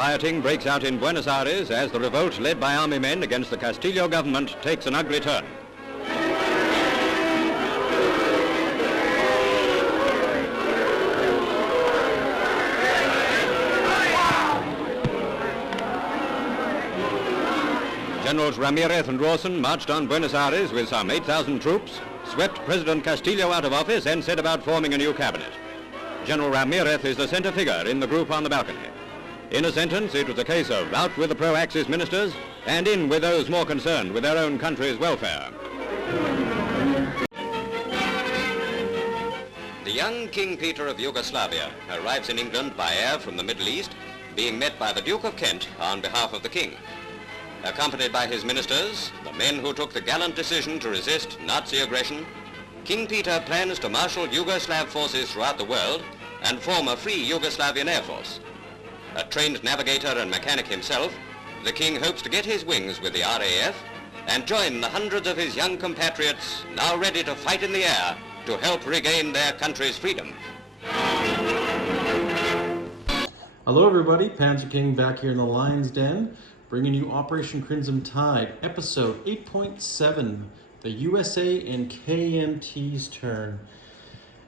Rioting breaks out in Buenos Aires as the revolt led by army men against the Castillo government takes an ugly turn. Generals Ramirez and Rawson marched on Buenos Aires with some 8,000 troops, swept President Castillo out of office and set about forming a new cabinet. General Ramirez is the center figure in the group on the balcony. In a sentence, it was a case of out with the pro-Axis ministers and in with those more concerned with their own country's welfare. The young King Peter of Yugoslavia arrives in England by air from the Middle East, being met by the Duke of Kent on behalf of the King. Accompanied by his ministers, the men who took the gallant decision to resist Nazi aggression, King Peter plans to marshal Yugoslav forces throughout the world and form a free Yugoslavian air force. A trained navigator and mechanic himself, the King hopes to get his wings with the RAF and join the hundreds of his young compatriots now ready to fight in the air to help regain their country's freedom. Hello everybody, Panzer King back here in the Lion's Den, bringing you Operation Crimson Tide, episode 8.7, the USA and KMT's turn.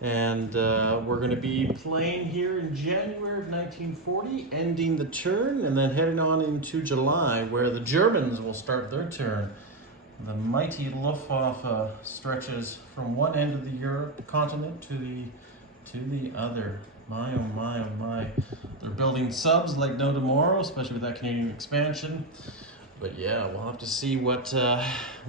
And we're going to be playing here in January of 1940, ending the turn, and then heading on into July, where the Germans will start their turn. The mighty Luftwaffe stretches from one end of the Europe continent to the other. My, oh my, oh my. They're building subs like no tomorrow, especially with that Canadian expansion. But yeah, we'll have to see what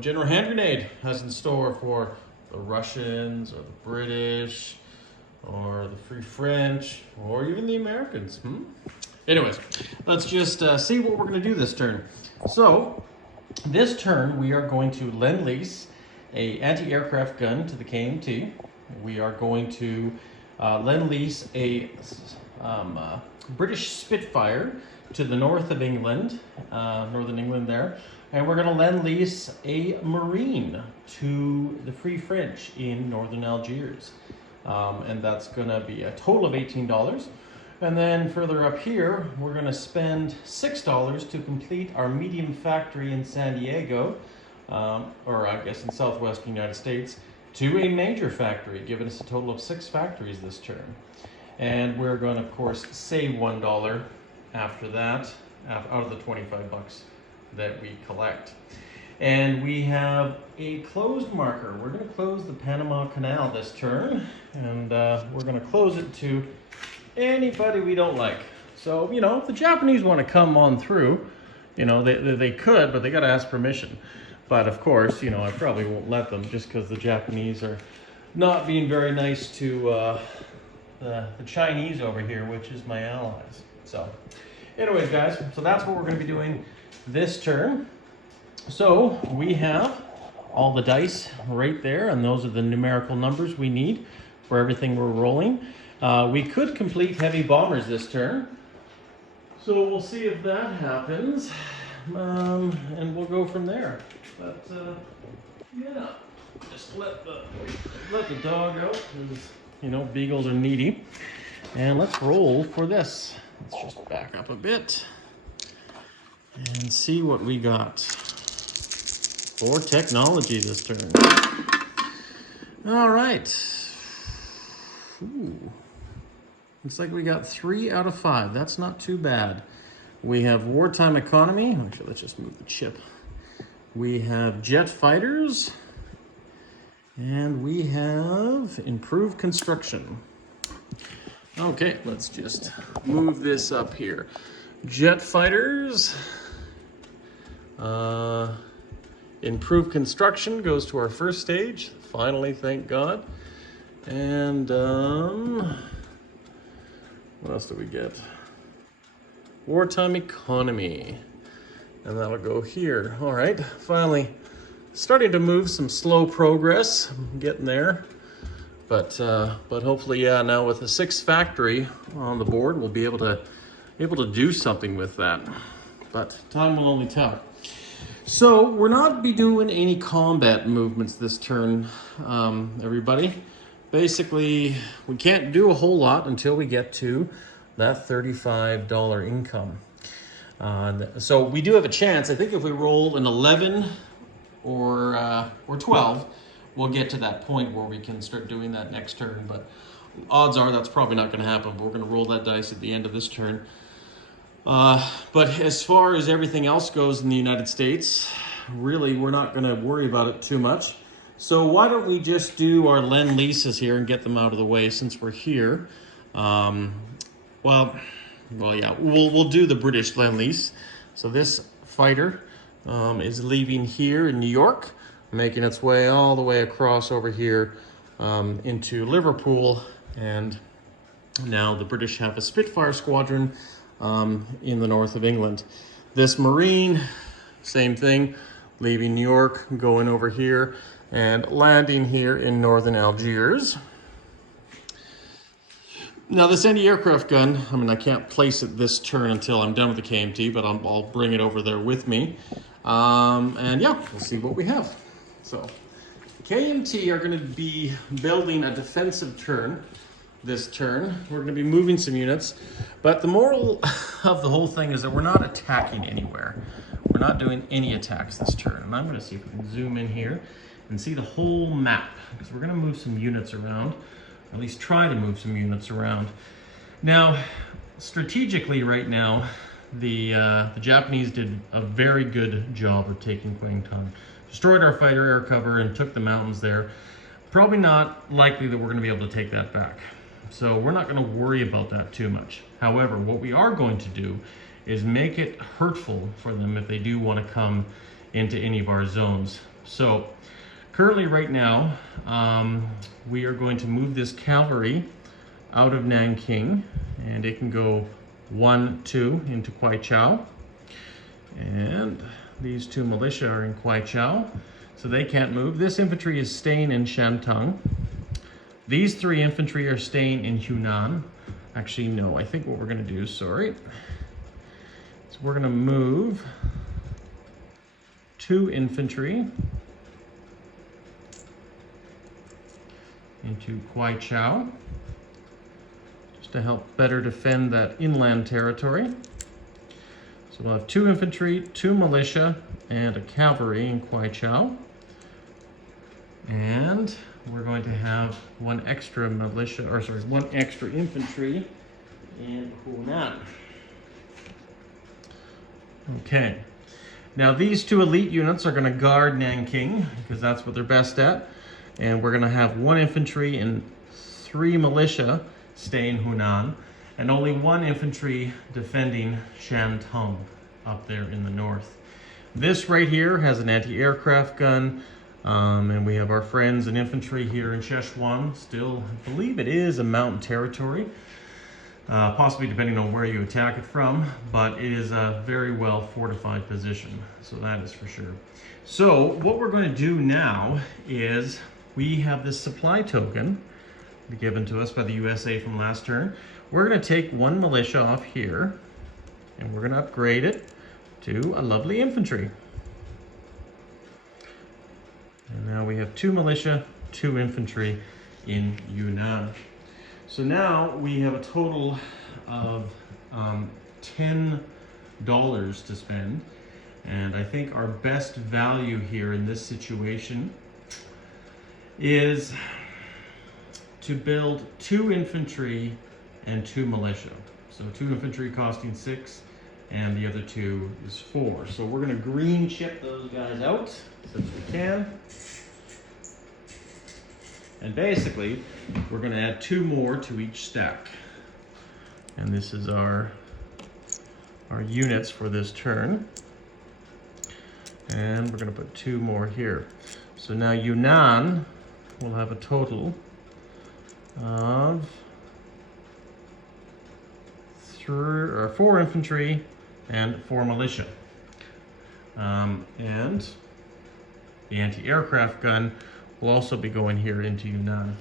General Hand Grenade has in store for the Russians, or the British, or the Free French, or even the Americans. Anyways, let's just see what we're going to do this turn. So, this turn we are going to lend-lease a anti-aircraft gun to the KMT. We are going to lend-lease a British Spitfire to the north of England, northern England there. And we're going to lend-lease a Marine to the Free French in northern Algiers. And that's going to be a total of $18. And then further up here, we're going to spend $6 to complete our medium factory in San Diego, or I guess in southwestern United States, to a major factory, giving us a total of 6 factories this turn. And we're going to, of course, save $1 after that, out of the 25 bucks that we collect. And we have a closed marker. We're going to close the Panama Canal this turn, and we're going to close it to anybody we don't like. So, you know, if the Japanese want to come on through, you know, they could, but they got to ask permission. But of course, you know, I probably won't let them, just because the Japanese are not being very nice to the Chinese over here, which is my allies. So anyways, guys, so that's what we're going to be doing this turn. So we have all the dice right there, and those are the numerical numbers we need for everything we're rolling. We could complete heavy bombers this turn, so we'll see if that happens, and we'll go from there. But yeah, just let the dog out, because you know beagles are needy. And let's roll for this. Let's just back up a bit and see what we got for technology this turn. All right. Ooh. Looks like we got 3 out of 5. That's not too bad. We have wartime economy. Actually, let's just move the chip. We have jet fighters. And we have improved construction. Okay, let's just move this up here. Jet fighters. Improved construction goes to our first stage. Finally, thank God. And what else do we get? Wartime economy. And that'll go here. All right, finally starting to move some slow progress. Getting there. But hopefully, yeah, now with the 6th factory on the board, we'll be able to do something with that. But time will only tell. So we're not be doing any combat movements this turn, everybody. Basically, we can't do a whole lot until we get to that $35 income. So we do have a chance. I think if we roll an 11 or 12, we'll get to that point where we can start doing that next turn. But odds are that's probably not going to happen. We're going to roll that dice at the end of this turn. But as far as everything else goes in the United States, really, we're not going to worry about it too much. So why don't we just do our Lend-Leases here and get them out of the way since we're here. Well, yeah, we'll do the British Lend-Lease. So this fighter is leaving here in New York, making its way all the way across over here into Liverpool. And now the British have a Spitfire squadron in the north of England. This Marine, same thing, leaving New York, going over here, and landing here in northern Algiers. Now this anti-aircraft gun, I mean, I can't place it this turn until I'm done with the KMT, but I'll bring it over there with me. And yeah, we'll see what we have. So KMT are going to be building a defensive turn this turn. We're going to be moving some units, but the moral of the whole thing is that we're not attacking anywhere. We're not doing any attacks this turn. And I'm going to see if we can zoom in here and see the whole map, because we're going to move some units around, or at least try to move some units around. Now, strategically right now, the Japanese did a very good job of taking Kwangtung. Destroyed our fighter air cover and took the mountains there. Probably not likely that we're going to be able to take that back. So we're not going to worry about that too much. However, what we are going to do is make it hurtful for them if they do want to come into any of our zones. So currently right now, we are going to move this cavalry out of Nanking, and it can go 1, 2 into Kwaichao. And these 2 militia are in Kwaichao, so they can't move. This infantry is staying in Shantung. These 3 infantry are staying in Hunan. Actually, no, I think what we're going to do, sorry, so we're going to move 2 infantry into Kwaichao, just to help better defend that inland territory. So we'll have 2 infantry, 2 militia, and a cavalry in Kwaichao. And we're going to have 1 extra militia, or sorry, 1 extra infantry in Hunan. Okay. Now these 2 elite units are going to guard Nanking, because that's what they're best at. And we're going to have 1 infantry and 3 militia stay in Hunan, and only 1 infantry defending Shantung up there in the north. This right here has an anti-aircraft gun, and we have our friends in infantry here in Szechuan. Still, I believe it is a mountain territory, possibly depending on where you attack it from, but it is a very well fortified position, so that is for sure. So what we're going to do now is we have this supply token given to us by the USA from last turn. We're going to take 1 militia off here, and we're going to upgrade it to a lovely infantry. And now we have 2 militia, 2 infantry in Yunnan. So now we have a total of $10 to spend. And I think our best value here in this situation is to build 2 infantry and 2 militia. So 2 infantry costing 6, and the other 2 is 4. So we're going to green chip those guys out since we can. And basically, we're going to add 2 more to each stack. And this is our units for this turn. And we're going to put 2 more here. So now Yunnan will have a total of 4 infantry and 4 militia. And the anti-aircraft gun will also be going here into Yunnan.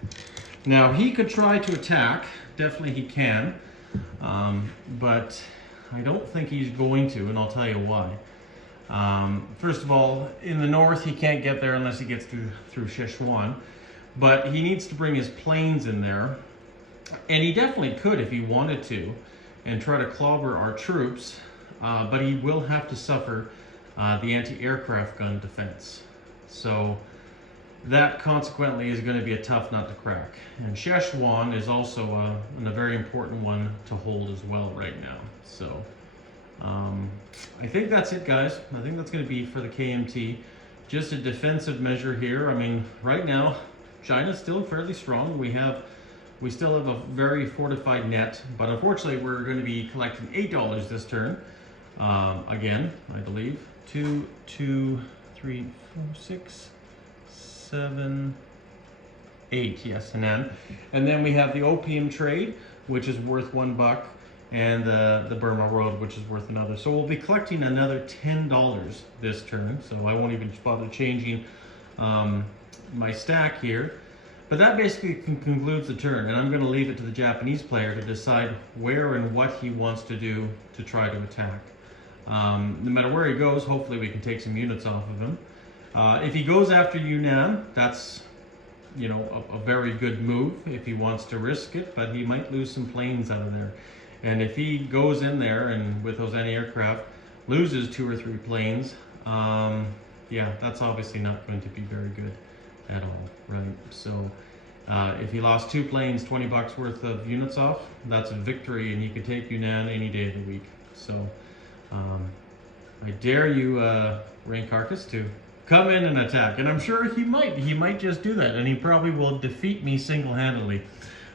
Now he could try to attack, definitely he can, but I don't think he's going to, and I'll tell you why. First of all, in the north he can't get there unless he gets through Szechuan, but he needs to bring his planes in there, and he definitely could if he wanted to, and try to clobber our troops but he will have to suffer the anti-aircraft gun defense. So that consequently is going to be a tough nut to crack. And Szechuan is also a very important one to hold as well right now. So I think that's it, guys. I think that's going to be for the KMT. Just a defensive measure here. I mean, right now, China's still fairly strong. We still have a very fortified net, but unfortunately, we're going to be collecting $8 this turn. Again, I believe. 2, 2, 3, 4, 6, 7, 8. Yes, and then we have the opium trade, which is worth $1, and the Burma Road, which is worth another. So we'll be collecting another $10 this turn. So I won't even bother changing my stack here. But that basically concludes the turn, and I'm going to leave it to the Japanese player to decide where and what he wants to do to try to attack. No matter where he goes, hopefully we can take some units off of him. If he goes after Yunnan, that's, you know, a very good move if he wants to risk it, but he might lose some planes out of there. And if he goes in there and with those anti-aircraft loses 2 or 3 planes, yeah, that's obviously not going to be very good at all, right? So if he lost 2 planes, $20 worth of units off, that's a victory, and he could take Yunnan any day of the week. So I dare you, Rain Carcass, to come in and attack, and I'm sure he might just do that, and he probably will defeat me single-handedly.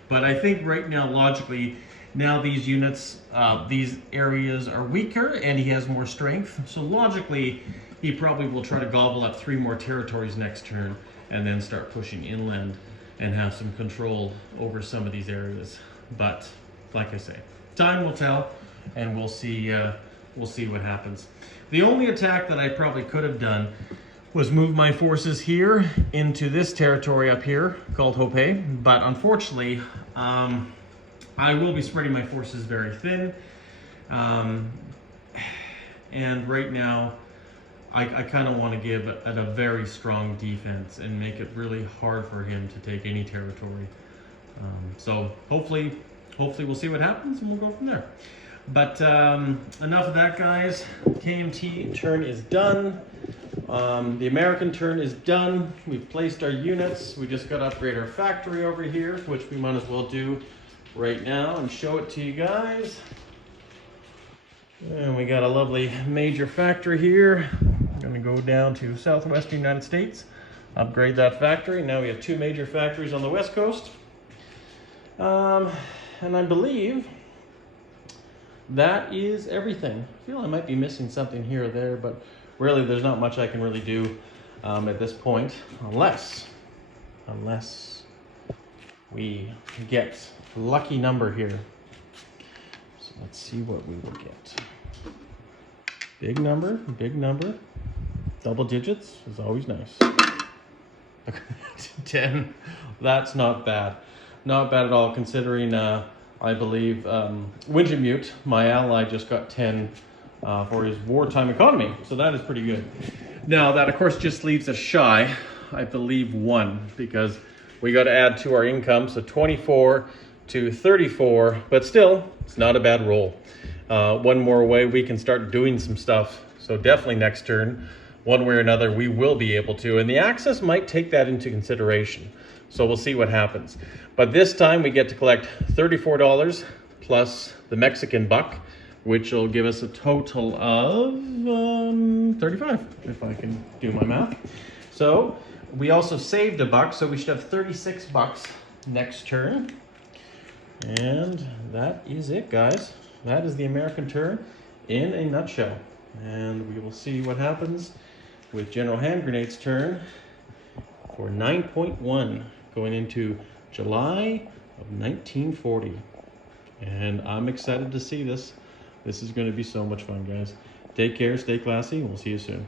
But I think right now, logically, now these units, these areas are weaker, and he has more strength. So logically, he probably will try to gobble up 3 more territories next turn, and then start pushing inland and have some control over some of these areas. But like I say, time will tell, and we'll see what happens. The only attack that I probably could have done was move my forces here into this territory up here called Hope, but unfortunately, I will be spreading my forces very thin, and right now I kind of want to give it a very strong defense and make it really hard for him to take any territory. So hopefully we'll see what happens, and we'll go from there. But enough of that, guys. KMT turn is done. The American turn is done. We've placed our units. We just got to upgrade our factory over here, which we might as well do right now and show it to you guys. And we got a lovely major factory here. I'm going to go down to southwestern United States, upgrade that factory. Now we have 2 major factories on the west coast. And I believe that is everything. I feel I might be missing something here or there, but really there's not much I can really do at this point, unless we get a lucky number here. So let's see what we will get. Big number, double digits is always nice. 10, that's not bad. Not bad at all, considering I believe Wingemute, my ally, just got 10 for his wartime economy, so that is pretty good. Now that of course just leaves us shy, I believe, 1, because we got to add to our income, so 24 to 34, but still it's not a bad roll. 1 more away, we can start doing some stuff. So definitely next turn, one way or another, we will be able to, and the Axis might take that into consideration. So we'll see what happens. But this time we get to collect $34 plus the Mexican buck, which will give us a total of 35, if I can do my math. So we also saved $1, so we should have $36 next turn. And that is it, guys. That is the American turn in a nutshell. And we will see what happens with General Hand Grenade's turn for 9.1 going into July of 1940. And I'm excited to see this. This is going to be so much fun, guys. Take care, stay classy, and we'll see you soon.